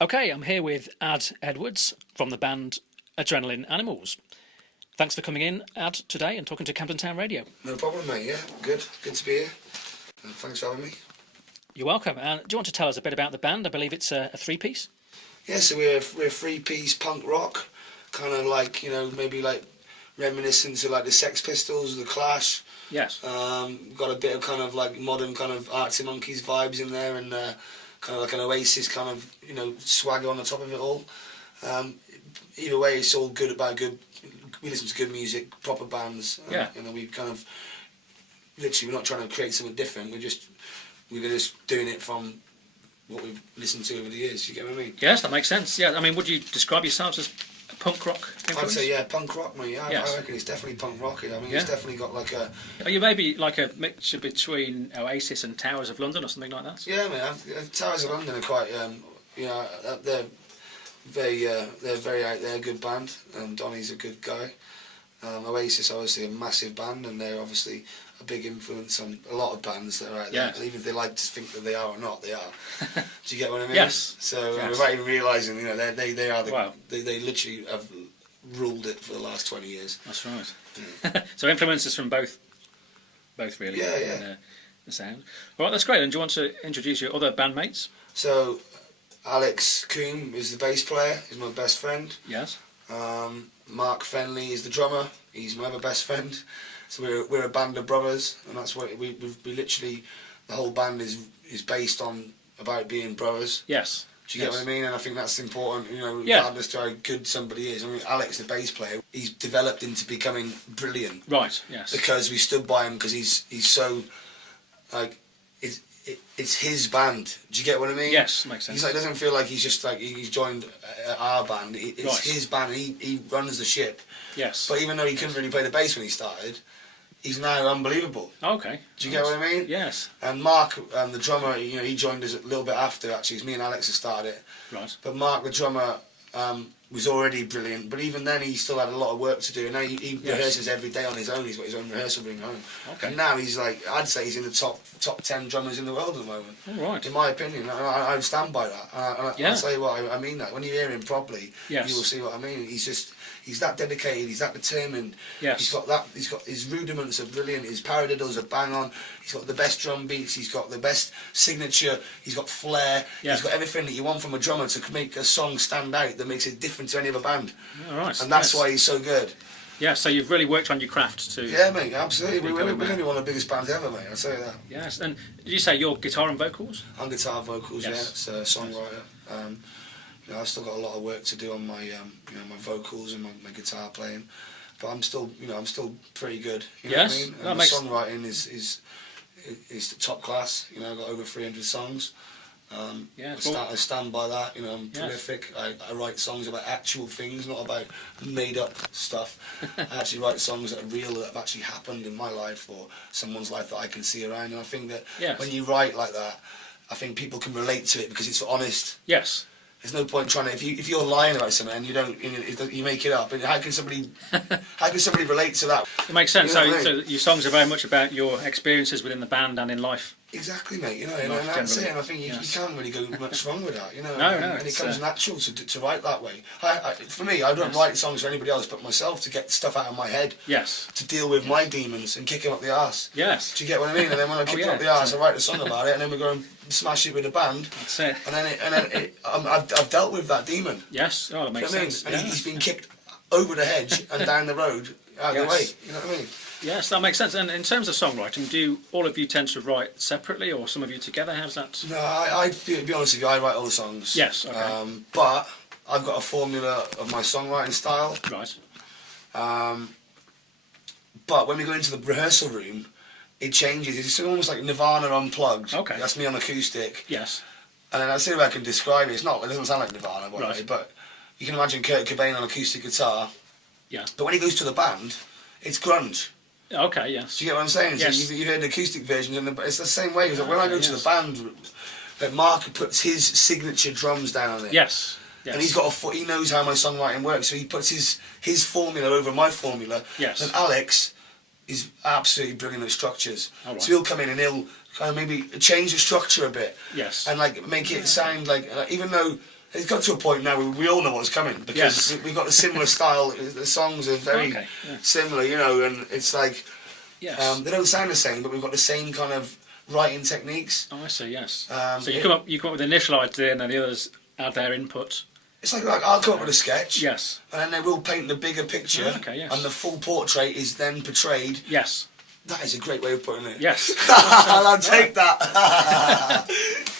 Okay, I'm here with Ad Edwards from the band Adrenalin Animals. Thanks for coming in, Ad, today and talking to Camden Town Radio. No problem, mate. Yeah, good to be here. Thanks for having me. You're welcome. And do you want to tell us a bit about the band? I believe it's a three-piece. Yeah, so we're a three-piece punk rock, kind of like, you know, maybe like reminiscent to like the Sex Pistols, the Clash. Yes. Got a bit of kind of like modern kind of Arctic Monkeys vibes in there, and kind of like an Oasis kind of, you know, swagger on the top of it all. Either way, it's all good about good. We listen to good music, proper bands. Yeah. You know, we kind of literally, we're not trying to create something different. We're just doing it from what we've listened to over the years. You get what I mean? Yes, that makes sense. Yeah, I mean, would you describe yourselves as a punk rock influence? I'd say, yeah, punk rock, mate. Yeah, Yes. I reckon it's definitely punk rock. I mean, it's definitely got like a... Are you maybe like a mixture between Oasis and Towers of London or something like that? Yeah, man. Towers of London are quite, you know, they're very out there, good band, and Donny's a good guy. Oasis, obviously, a massive band, and they're obviously a big influence on a lot of bands that are out there. Yeah. And even if they like to think that they are or not, they are. Do you get what I mean? Yes. So Yes. without even realising, you know, they are the, Wow. they literally have ruled it for the last 20 years. That's right. So influences from both really. Yeah, yeah. In, the sound. All right, that's great. And do you want to introduce your other bandmates? So Alex Coombe is the bass player. He's my best friend. Yes. Mark Fenley is the drummer. He's my other best friend. So we're a band of brothers, and that's what we literally, the whole band is based on about being brothers. Yes. Do you get what I mean? And I think that's important, you know, Yeah. regardless to how good somebody is. I mean, Alex, the bass player, he's developed into becoming brilliant. Right. Yes. Because we stood by him, because he's so, like, it's his band. Do you get what I mean? Yes, makes sense. He's like, doesn't feel like he's just like he's joined our band. It's Right. his band. He runs the ship. Yes. But even though he couldn't really play the bass when he started, he's now unbelievable. Okay. Do you get what I mean? Yes. And Mark, the drummer, you know, he joined us a little bit after. Actually, it's me and Alex that started it. Right. But Mark, the drummer, was already brilliant. But even then, he still had a lot of work to do. And now he Yes. rehearses every day on his own. He's got his own rehearsal room home. Okay. And now he's like, I'd say he's in the top 10 drummers in the world at the moment. All right. In my opinion, and I stand by that. And Yeah. I'll tell you what, I mean that. When you hear him properly, Yes. you will see what I mean. He's that dedicated, he's that determined. Yes. He's got his rudiments are brilliant, his paradiddles are bang on, he's got the best drum beats, he's got the best signature, he's got flair, Yeah. he's got everything that you want from a drummer to make a song stand out that makes it different to any other band. All right. And that's Yes. why he's so good. Yeah, so you've really worked on your craft too. Yeah, mate, absolutely. We're Becoming going to be one of the biggest bands ever, mate, I'll tell you that. Yes, and did you say your guitar and vocals? On guitar, vocals, Yes. yeah, it's a songwriter. You know, I've still got a lot of work to do on my, you know, my vocals and my guitar playing, but I'm still pretty good. You know Yes, what I mean? that And makes- the songwriting is top class. You know, I've got over 300 songs. Yeah, I stand by that. You know, I'm Yes. prolific. I write songs about actual things, not about made up stuff. I actually write songs that are real, that have actually happened in my life or someone's life that I can see around. And I think that Yes. when you write like that, I think people can relate to it because it's honest. Yes. There's no point trying to if you're lying about something and you make it up. And how can somebody relate to that? It makes sense. You know what I So mean? your songs are very much about your experiences within the band and in life. Exactly, mate. You know, and Life that's it. generally. And I think you Yes. can't really go much wrong with that. You know, No, and it it's, comes natural to write that way. For me, I don't Yes. write songs for anybody else but myself to get stuff out of my head, Yes. to deal with my demons and kick them up the arse. Yes. Do you get what I mean? And then when I kick them up the arse, I write a song about it, and then we go and smash it with a band. That's it. And then I've dealt with that demon. Yes. Oh, that You know makes what I mean? sense. And Yeah. he's been kicked over the hedge and down the road out of the Yes. way. You know what I mean? Yes, that makes sense. And in terms of songwriting, do all of you tend to write separately, or some of you together? How's that? No, I to be honest with you, I write all the songs. Yes. Okay. But I've got a formula of my songwriting style. Right. But when we go into the rehearsal room, it changes. It's almost like Nirvana unplugged. Okay. That's me on acoustic. Yes. And I'll see if I can describe it. It doesn't sound like Nirvana, by the way, Right. but you can imagine Kurt Cobain on acoustic guitar. Yeah. But when he goes to the band, it's grunge. Okay. Yes. Do you get what I'm saying? Yes. So you've heard the acoustic versions, and it's the same way. When I go to the Yes. band, that Mark puts his signature drums down on it. Yes. Yes. And he's got he knows how my songwriting works, so he puts his formula over my formula. Yes. And Alex is absolutely brilliant at structures. Oh, right. So he'll come in and he'll kind of maybe change the structure a bit. Yes. And like make it sound like, even though it's got to a point now where we all know what's coming, because we've got a similar style. The songs are very similar, you know, and it's like they don't sound the same, but we've got the same kind of writing techniques. Oh, I see. Yes. So you come up with the initial idea, and then the others add their input. It's like I'll come up with a sketch. Yes. And then they will paint the bigger picture. Okay. Yes. And the full portrait is then portrayed. Yes. That is a great way of putting it. Yes. I'll take that.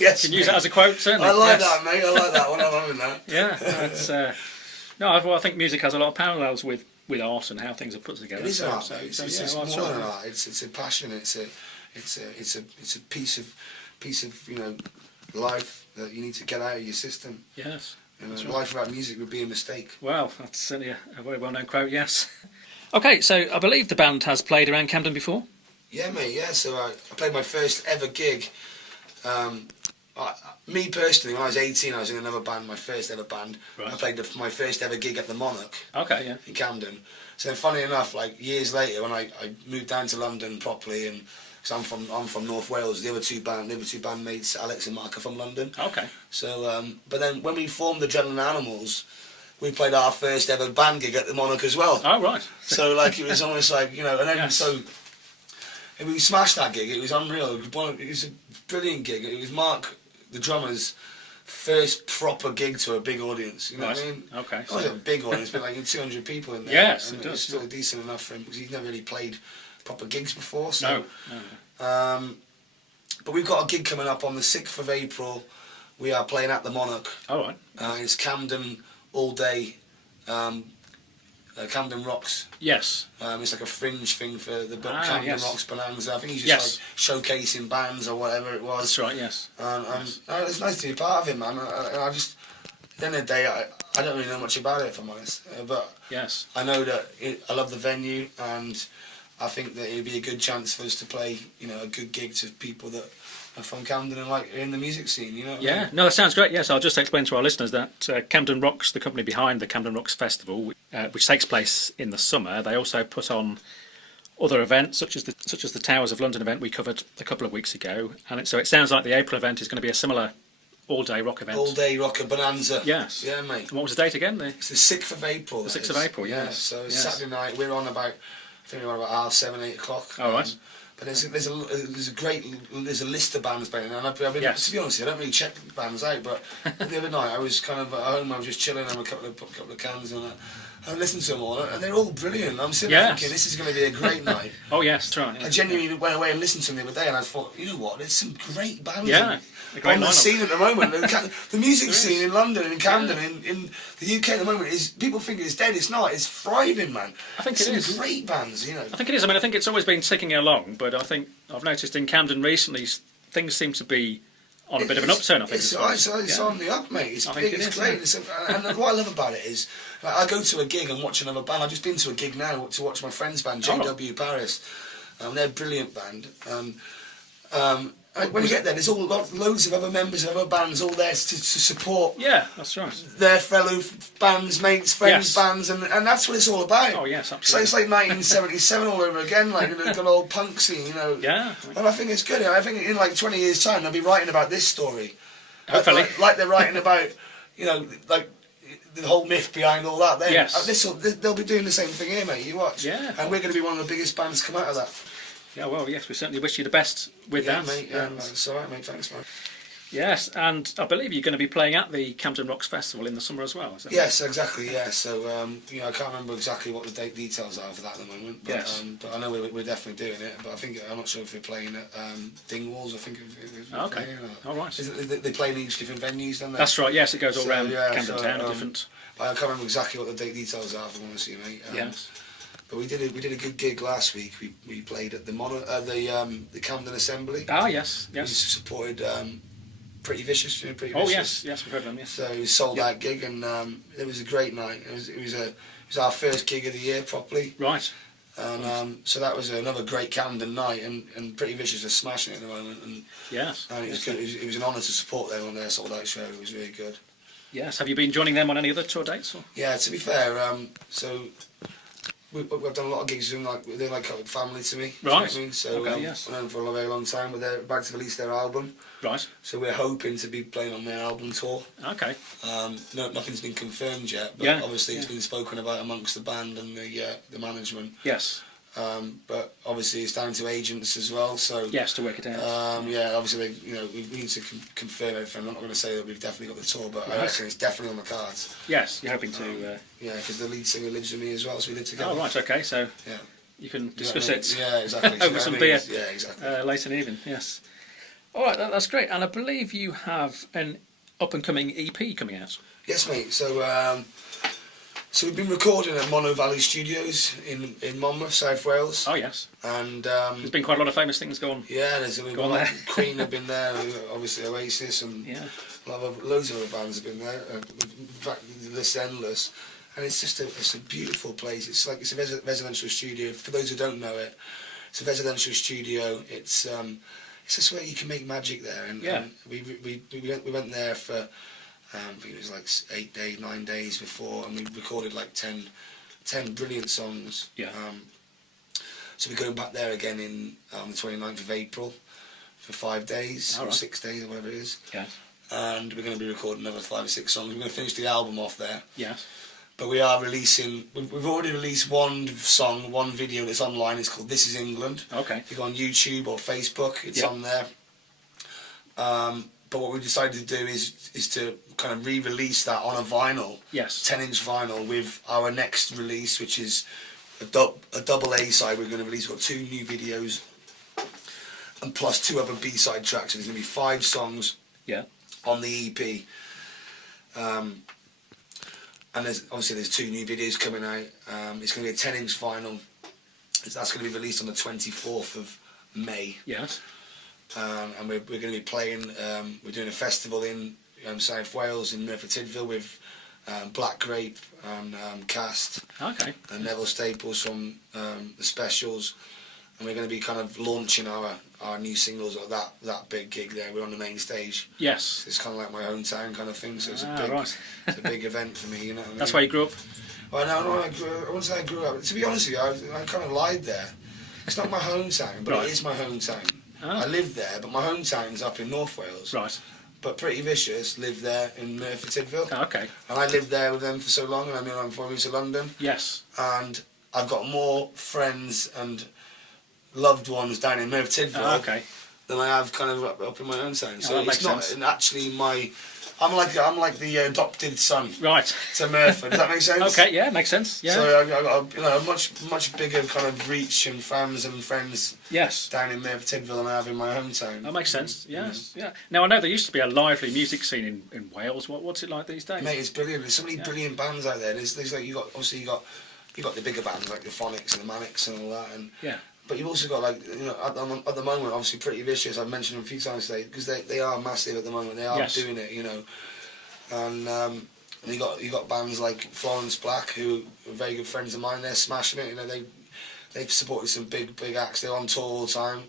Yes. You can use that as a quote, certainly. I like that, mate. I like that one. I'm having that. Yeah. It's, well, I think music has a lot of parallels with art and how things are put together. It is art. So, it's more than art. It's a passion. It's a piece of life that you need to get out of your system. Yes. Life without music would be a mistake. Well, that's certainly a very well-known quote. Yes. Okay, so I believe the band has played around Camden before. Yeah, mate. Yeah. So I played my first ever gig. Me personally, when I was 18, I was in another band, my first ever band. Right. I played my first ever gig at the Monarch. Okay, yeah. In Camden. So then, funny enough, like years later, when I moved down to London properly, and because I'm from North Wales, the other two bandmates, Alex and Mark, are from London. Okay. So, but then when we formed Adrenalin Animals, we played our first ever band gig at the Monarch as well. Oh, right. So like it was almost like, and then and we smashed that gig. It was unreal. It was a brilliant gig. It was Mark, the drummer's, first proper gig to a big audience. You know what I mean? Okay. It wasn't a big audience, but like 200 people in there. Yes, and it does. was still decent enough for him because he'd never really played proper gigs before. So, No. But we've got a gig coming up on the 6th of April. We are playing at the Monarch. All right. It's Camden all day. Camden Rocks. Yes. It's like a fringe thing for the Camden Rocks Bonanza. I think he's just like showcasing bands or whatever it was. That's right. Yes. It's nice to be part of it, man. I just, at the end of the day, I don't really know much about it, if I'm honest. But yes, I know that I love the venue, and I think that it'd be a good chance for us to play, a good gig to people that are from Camden and like in the music scene, Yeah, no, that sounds great. Yes, I'll just explain to our listeners that Camden Rocks, the company behind the Camden Rocks Festival, which takes place in the summer, they also put on other events such as the Towers of London event we covered a couple of weeks ago, and so it sounds like the April event is going to be a similar all-day rock event. All-day rocker bonanza. Yes. Yeah, mate. And what was the date again? It's the 6th of April. The 6th of April, yeah. So it's Saturday night. We're on about, I think we're on about 7:30, 8 o'clock. All right. But there's a list of bands playing, and to be honest, I don't really check bands out. But the other night I was kind of at home. I was just chilling, having a couple of cans, and I listened to them all, and they're all brilliant. I'm sitting there thinking, this is going to be a great night. Oh yes, that's right. I genuinely went away and listened to them the other day, and I thought, you know what? There's some great bands on the scene at the moment. The music scene in London and Camden, in the UK at the moment, is, people think it's dead. It's not. It's thriving, man. I think it is. Some great bands, I think it is. I mean, I think it's always been ticking along, but I think I've noticed in Camden recently things seem to be on a bit of an upturn. I think it's on the up, mate. It's big. It's great. And what I love about it is, I go to a gig and watch another band. I've just been to a gig now to watch my friend's band, JW Paris. They're a brilliant band. When you get there, there's loads of other members of other bands all there to support. Yeah, that's right. Their fellow bands, mates, friends, bands, and that's what it's all about. Oh yes, absolutely. So it's like 1977 all over again, like the good old punk scene, Yeah. And I think it's good. I think in like 20 years' time they'll be writing about this story. Hopefully. Like they're writing about, like the whole myth behind all that. Then they'll be doing the same thing here, mate. You watch. Yeah. And we're going to be one of the biggest bands to come out of that. Yeah, well, yes, we certainly wish you the best with that. Mate, it's all right, mate. Thanks, man. Yes, and I believe you're going to be playing at the Camden Rocks Festival in the summer as well, is that Yes, exactly, yeah. So, I can't remember exactly what the details are for that at the moment. But, but I know we're definitely doing it. But I'm not sure if we're playing at Dingwalls, I think. Okay, all right. They play in each different venues, don't they? That's right, yes, it goes all around Camden Town, different... I can't remember exactly what the details are, if I'm honest with you, mate. Yes. But we did a good gig last week. We played at the Camden Assembly. Ah, yes. We supported Pretty Vicious. Pretty Vicious. Vicious. Yes, we've heard of them. Yes. So it was sold out gig, and it was a great night. It was our first gig of the year properly. Right. And so that was another great Camden night, and Pretty Vicious are smashing it at the moment. And yes. And it was good. It was an honour to support them on their sold out show. It was really good. Yes. Have you been joining them on any other tour dates? Or? Yeah, to be fair, so we've done a lot of gigs with them. They're like family to me. Right. You know what I mean? So Okay, yes. I've known them for a very long time. But they're about to release their album. Right. So we're hoping to be playing on their album tour. Okay. No, nothing's been confirmed yet, but Yeah, obviously it's been spoken about amongst the band and the management. Yes. But obviously it's down to agents as well. So Yes, to work it out. yeah, obviously we need to confirm everything. I'm not going to say that we've definitely got the tour, but I reckon it's definitely on the cards. Yes, you're hoping to. Yeah, because the lead singer lives with me as well, so we live together. Oh right, okay. So Yeah. you can You know discuss what I mean? it Yeah, exactly. over some beer. Yeah, exactly. Later in the evening. Yes. All right, that's great. And I believe you have an up and coming EP coming out. Yes, mate. So we've been recording at Mono Valley Studios in Monmouth, South Wales. Oh yes. And There's been quite a lot of famous things going. yeah, we've Go on got there. Queen have been there, obviously Oasis, and Yeah. loads of other bands have been there. In fact, the list's endless. And it's just it's a beautiful place. It's a residential studio. For those who don't know it, it's a residential studio. It's just where you can make magic there. And, Yeah. and we went there for I think it was like 9 days before, and we recorded like 10 brilliant songs. Yeah. So we're going back there again on the 29th of April for 5 days, All or right. 6 days, or whatever it is. Yes. And we're going to be recording another 5 or 6 songs. We're going to finish the album off there. Yes. But we are releasing. We've already released one song, one video that's online. It's called "This Is England." Okay. If you go on YouTube or Facebook, it's Yeah. on there. But what we decided to do is to kind of re-release that on a vinyl, Yes. 10-inch vinyl, with our next release, which is a double A side. We're going to release. We've got 2 new videos, and plus 2 other B-side tracks. So there's going to be 5 songs. Yeah. On the EP. And there's 2 new videos coming out. It's going to be a 10-inch vinyl. That's going to be released on the 24th of May. Yes. And we're going to be playing. We're doing a festival in South Wales in Merthyr Tydfil with Black Grape and Cast Okay. and Neville Staples from the Specials. And we're going to be kind of launching our new singles at that big gig there. We're on the main stage. Yes. It's kind of like my hometown kind of thing, so it's Right. it's a big event for me, you know what I mean? That's where you grew up. Well, no, I wouldn't say I grew up. To be honest with you, I kind of lied there. It's not my hometown, but Right. it is my hometown. Ah. I live there, but my hometown's up in North Wales. Right. But Pretty Vicious lived there in Merthyr Tydfil. Oh, okay. And I lived there with them for so long, and I knew them before I moved to London. Yes. And I've got more friends and loved ones down in Merthyr Tydfil Oh, okay. than I have kind of up in my own town. So that it's makes not sense. actually my. I'm like the adopted son Right. to Merthyr. Does that make sense? Okay. Yeah. Makes sense. Yeah. So I've got a much bigger kind of reach and fans and friends Yes. down in Merthyr Tydfil than I have in my hometown. That makes sense. Yes. Yeah. Now I know there used to be a lively music scene in Wales. What's it like these days? Mate, it's brilliant. There's so many brilliant bands out there. There's like you got the bigger bands like the Phonics and the Manics and all that, and Yeah. but you've also got at the moment obviously Pretty Vicious. I've mentioned them a few times today because they are massive at the moment. They are Yes. doing it, and you got bands like Florence Black who are very good friends of mine. They're smashing it. They've supported some big acts. They're on tour all the time.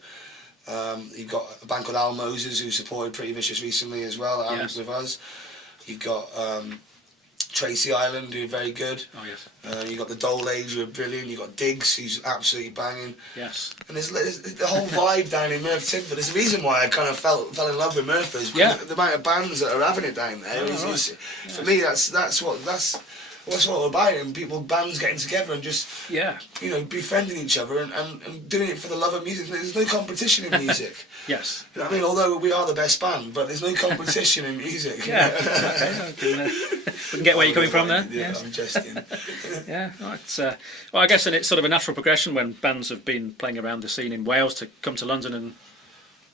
You've got a band called Al Moses who supported Pretty Vicious recently as well, and Yes. with us. You've got Tracy Island who are very good. Oh yes. You've got the Dole Age who are brilliant. You've got Diggs who's absolutely banging. Yes. And there's the whole vibe down in Merthyr Tydfil. There's a reason why I kind of fell in love with Merthyr. Is Yeah. the amount of bands that are having it down there. Oh, is, right. For me, that's what it's all about. And bands getting together and just Yeah. befriending each other and doing it for the love of music. There's no competition in music. Yes. You know what I mean? Although we are the best band, but there's no competition in music. Yeah. Okay. We can get where you're coming from there. Yeah, Yes. I'm jesting. Yeah. Right. Well, I guess it's sort of a natural progression when bands have been playing around the scene in Wales to come to London and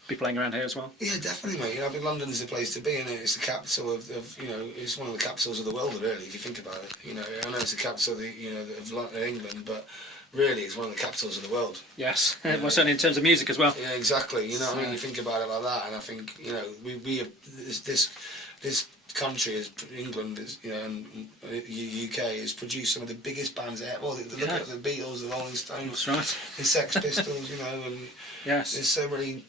be playing around here as well. Yeah, definitely, mate. I think London is the place to be, and it's the capital of it's one of the capitals of the world, really, if you think about it. I know it's the capital of England, but really, it's one of the capitals of the world. Yes. Well, certainly in terms of music as well. Yeah, exactly. You know what I mean? You think about it like that, and I think we have this country is England is and UK has produced some of the biggest bands ever. Well, look at the Beatles, the Rolling Stones, That's right. the Sex Pistols, and Yes. there's so many.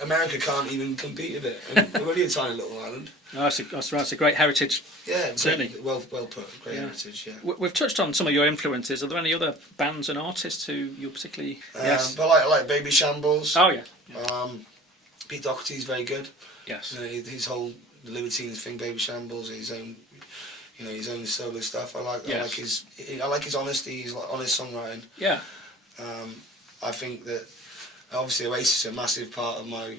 America can't even compete with it. And we're only a tiny little island. No, that's right. It's a great heritage. Yeah, certainly. Well put. Great heritage. Yeah. We've touched on some of your influences. Are there any other bands and artists who you particularly? Yes. But I like Baby Shambles. Oh yeah. Pete Doherty's very good. Yes. You know, his whole Libertines thing, Baby Shambles, his own, his own solo stuff. I like his honesty. He's like honest songwriting. Yeah. I think that obviously Oasis are a massive part of my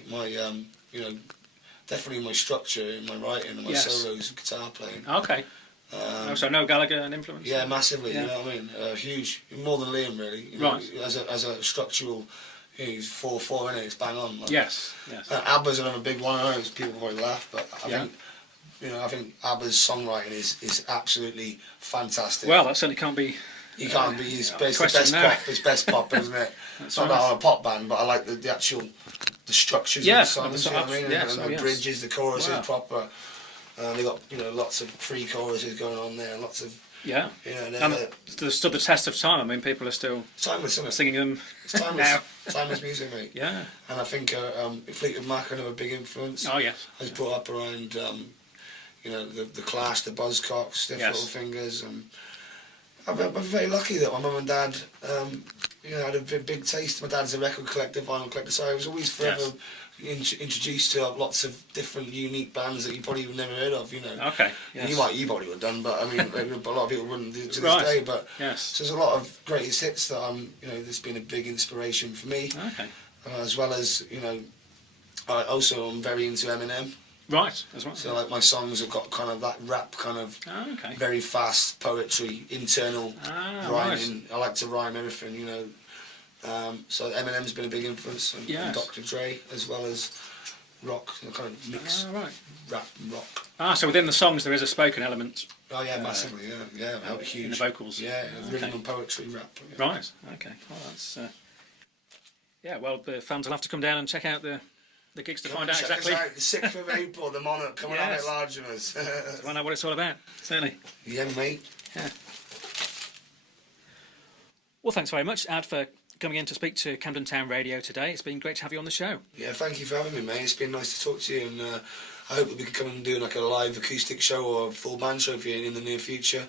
definitely my structure in my writing and my solos and guitar playing. Okay. So no Gallagher an influence? Yeah, massively. Yeah. You know what I mean? Huge, more than Liam really. Right. As a structural, he's 4/4 in it. It's bang on. Like. Yes. ABBA's another big one. I know people probably laugh, but I think ABBA's songwriting is absolutely fantastic. Well, that certainly can't be. You can't be. It's best pop, isn't it? It's not that I'm a pop band, but I like the actual structures of the songs. You know what I mean? And the bridges, the choruses proper. They got lots of free choruses going on there, lots of and they stood the test of time. I mean, people are still singing them. It's timeless. Now. Timeless music, mate. Yeah. And I think Fleetwood Mac are another big influence. Oh yes. I was brought up around the Clash, the Buzzcocks, Stiff Little Fingers, and I'm very lucky that my mum and dad had a big taste. My dad's a record collector, vinyl collector, so I was always forever introduced to lots of different unique bands that you probably would never heard of. Okay. Yes. You probably would have done, but I mean, a lot of people wouldn't to this day. But so there's a lot of greatest hits that that's been a big inspiration for me. Okay. As well as I'm very into Eminem. Right, as well. So like my songs have got kind of that rap kind of very fast poetry, internal rhyming. Right. I like to rhyme everything, so Eminem's been a big influence, and Dr. Dre, as well as rock, kind of mix rap and rock. So within the songs there is a spoken element. Oh yeah, massively, yeah, huge. In the vocals. Yeah, rhythm and poetry, rap. Yeah. Right, okay. Well, that's well, the fans will have to come down and check out the gigs to find out exactly. The 6th of April, the Monarch coming out at large of us. Find out what it's all about, certainly. Yeah, mate. Yeah. Well, thanks very much, Ad, for coming in to speak to Camden Town Radio today. It's been great to have you on the show. Yeah, thank you for having me, mate. It's been nice to talk to you, and I hope that we can come and do like a live acoustic show or a full band show for you in the near future.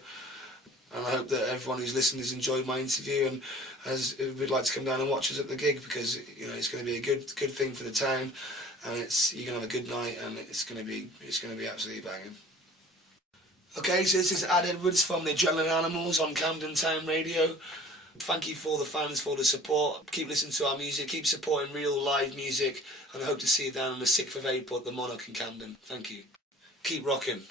And I hope that everyone who's listened has enjoyed my interview and would like to come down and watch us at the gig, because it's going to be a good thing for the town, and you're going to have a good night, and it's going to be absolutely banging. Okay, so this is Ad Edwards from the Adrenalin Animals on Camden Town Radio. Thank you for the fans for the support. Keep listening to our music, keep supporting real live music, and I hope to see you down on the 6th of April at the Monarch in Camden. Thank you. Keep rocking.